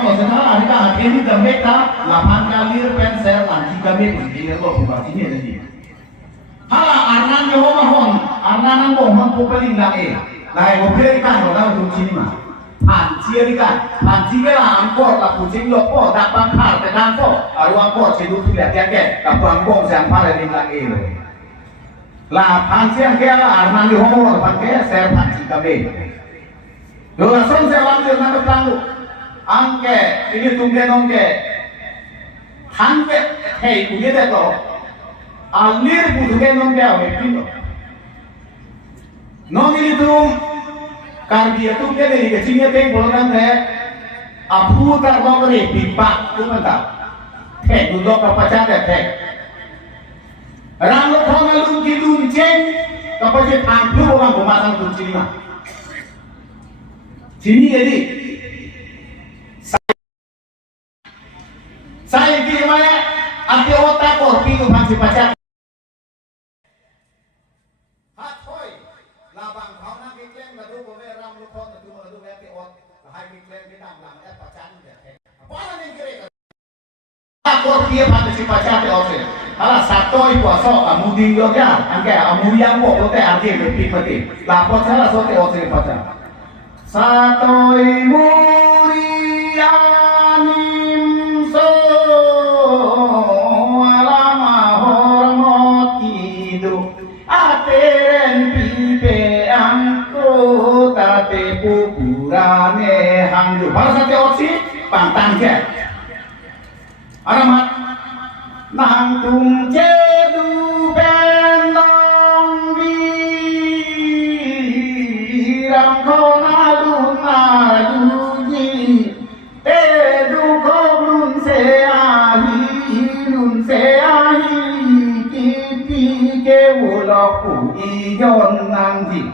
kalau sekarang ada ini gambar 8 kali pensel lagi gambar ini kalau buat ini ada dia. Hala arnan yo mahon, arnan mohon pupaling lagi. Lai mobil ikan orang tu sini mah. Pancir ikan, pancir lah angkor lah kucing lopo, tak bangkar, tak angkor. Aru angkor cedu tu lihat tiap-tiap, tak angkor siapa lagi lagi. Lah pancir ke lah arnan yo mahon, pancir saya pancir kami. Yo langsung saya lanjut nak pelangu. Angke ini tunggu nongke. Angke, hei punya deh tu. Alir butuh nongke apa itu? Nong itu kardia tu ke dari kecilnya teng bolongan teh. Apu tak boleh pipa tu mentah. Teh duduk kapacak teh. Rambut orang lunci lunceng kapacak angku orang pemasan lunci mah. Sini jadi. Saya kiri mana? Ati otak kor pintu panci pacak. Hatoi, labang kau nak iklem ngadu boleh ram lukon ngadu ati ot. Hai iklem kita lam pacan dia. Apa yang kiri? Kor kiri panci pacak dia oke. Kalau satoi puasa amuding yo ya, angke amuyang mo ote arti lebih mati. Lapor salah sote oke pacak. Satoi murianim so alama hormot hidup ateren pipe angko tate pupurane hangdu para sate otsi pantang ke aramat nangtung cedu pendong biram kona iyon nanti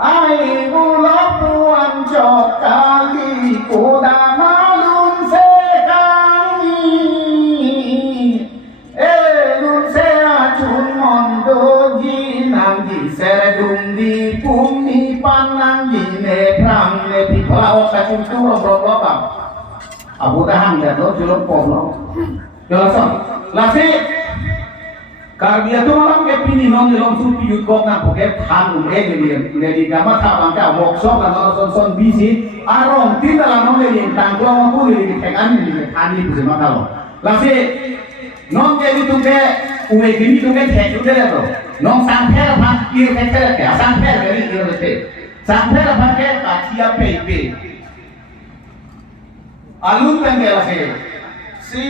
ai bulapuan cok kali kuda malun sekali lun seacun mondo nanti seredung di bumi panang di nebrang lebih pelawak kacung turun berobak abu tahan ya lo juluk polo jelasan lasi karena tu malam ke pini non dalam supi yutkok na poket han jadi gama tabang ka workshop kan son bisi arong tidak lah non jadi tangklong aku jadi tekan jadi han itu semua kalau lasi non jadi tu ke uwe gini tu ke tek tu deh tu non sampai apa kiri tek ke sampai dari kiri tek sampai apa ke kacia pepe alun kan ke lasi si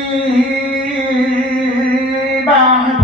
bang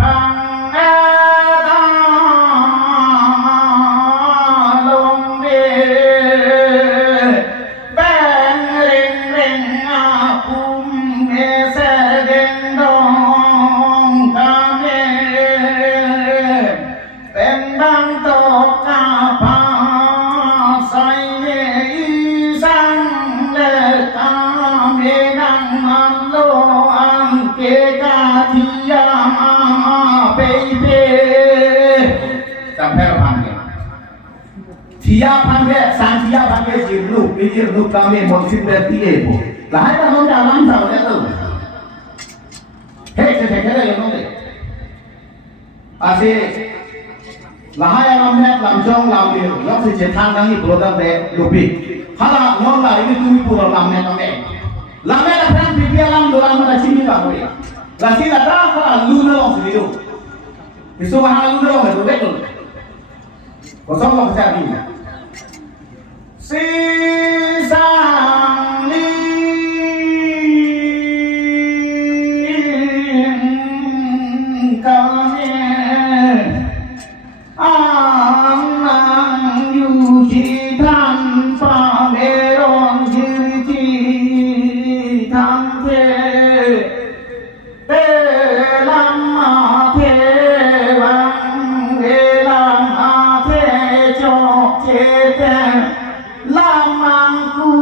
siap panggil, sang siap panggil jirluk kami monsin berarti ebo. Lah ada nong dalam tahu ya tu. Hei, saya yang nong. Asyik. Lah yang nong lamjong lamdir, yang si jetang nangi berodam deh lupi. Hala nong lah ini tu pura lamnya nong. Lamnya lah kan pipi alam doang mana sini lah boleh. Lah sini dah hala lu nong sini tu. Besok hala lu nong itu betul. Kosong lah macam ni. Sisang ling kami anang yuji tanpa merong yuji tanpe dalam mati bang dalam mati cok cete lamangku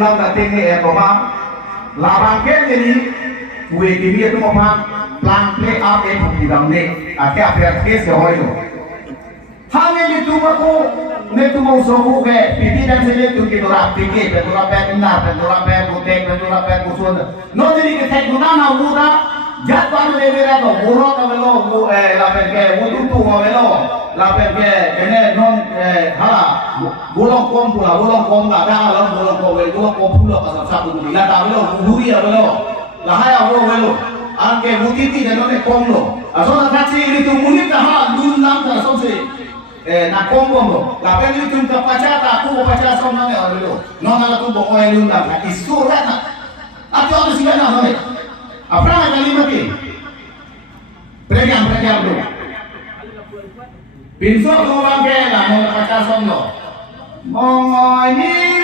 lang na tingin ko pa labang ke jadi gue kimi itu mo pa plan play up e pagdidam ne ake affair case ke hoyo hane ni tuma ko ne tuma usobu ke pipidan sele tu ki dora pike pe dora pe na pe dora pe bote pe dora pe kusun no jadi ke tek guna na uda jat pan le vera to boro ka velo bu la pe ke bu tu ko velo la pe ke ene non hala bolong kom la da la bolong kom pulo ka sa bu ni la da velo buri ya velo la haya velo anke bukiti de non kom lo aso na tachi ni tu munita ha dun nam ta so se na kombo la pe ni tu ka pachata ku pachata so na velo non na tu bo ko elun la isu rata atyo ni sigana no apa kalimat ini pregiam bro pinso ko bangke la mo pachata so no mo ni